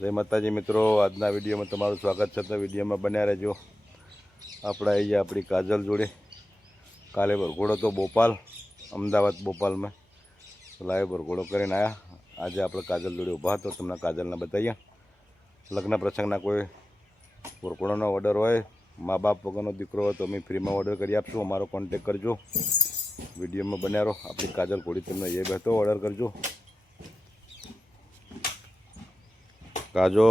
जय माताजी मित्रों, आजना विडियो में तमारू स्वागत है। तो विडियो में बन्या रहो। अपना आई अपनी काजल जोड़े काले भरघोड़ो तो भोपाल अमदावाद भोपाल में लाइव भरघोड़ो कर आया। आज आप काजल जोड़े उभा तो तमने काजल ने बताइए। लग्न प्रसंगना कोई भरघोड़ो ऑर्डर हो, माँ बाप वगरनो दीकरो हो तो अमी फ्री में ऑर्डर कर आपशू। अमारो कॉन्टेक्ट करजो। विडियो में बन्या रहो। अपनी काजल घोड़ी तमने ये बेहतर ऑर्डर करजो। काजो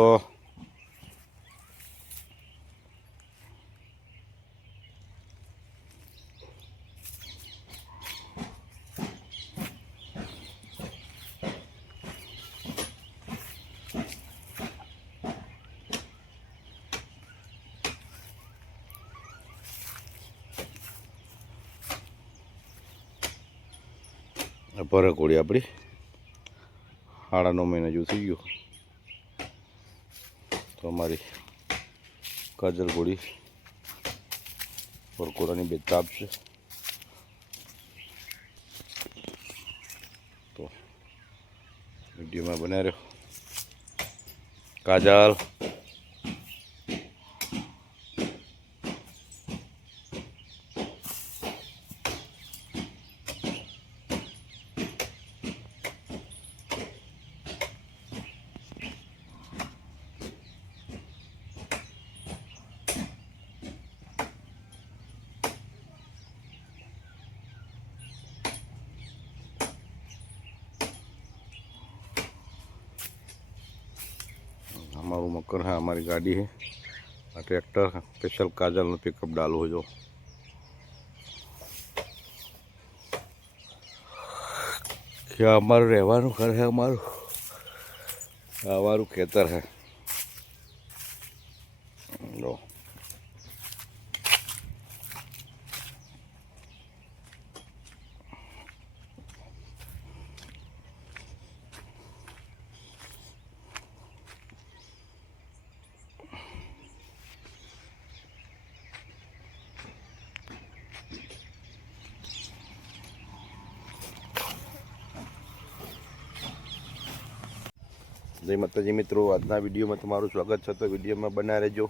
पर घोड़ी अपनी 8-9 महीना जो थी गयो तो हमारी काजल घोड़ी और कोरानी बेताब से तो वीडियो में बने रहो। काजल हमारू मकर है, हमारी गाड़ी है। ट्रैक्टर स्पेशल काजल में पिकअप डालो जो या हमारू रहवानु घर है। हमारू खेतर है। लो जय माताजी मित्रों, आजना विडियो में तमारू स्वागत है। तो विडियो में बना रहो।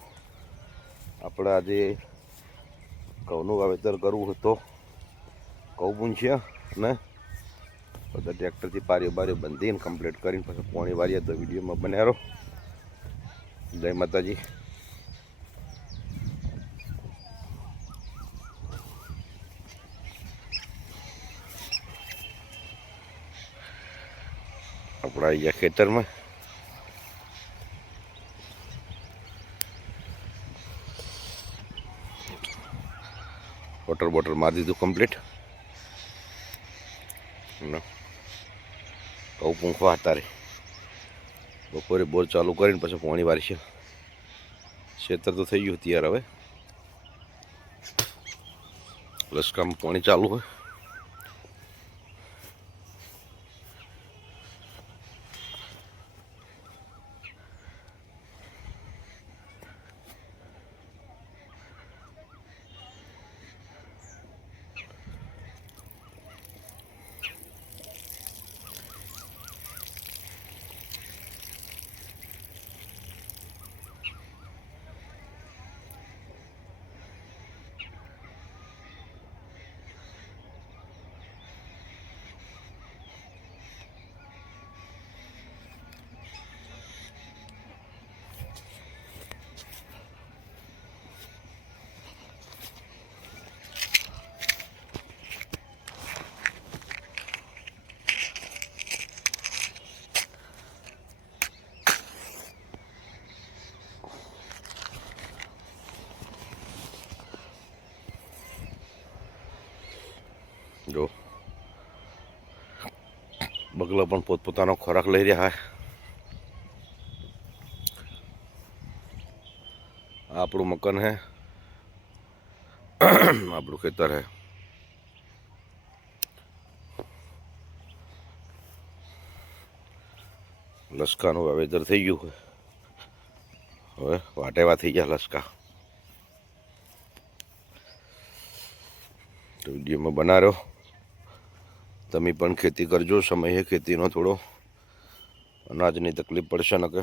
अपने आज घऊनु वावेतर करवू तो घऊ पूछिया ने बधा ट्रेक्टर थी पारियो बारियो बंधी कम्प्लीट कर पोणी वारिया। तो विडियो में बना रहो। जय माताजी। अपना आई खेतर में वाटर बॉटल मार दीधु कम्प्लीट। घऊ पूंखवा तारे बपोरे बोर चालू कर पछी पोणी वारी छे। खेतर तो थई गयुं तैयार। हवे लसका में पाणी चालू है। जो बगला पण पोतपोतानो खोराक लई रह्या है। आपणु मकान है, आपणु खेतर है। लसकानु वावेतर थई गयुं है। हवे वाटेवा थई गया लसका। तो विडियो में बना रहो। तमी पण खेती करजो। समय है खेती नो थोड़ो अनाज की तकलीफ पड़शे न के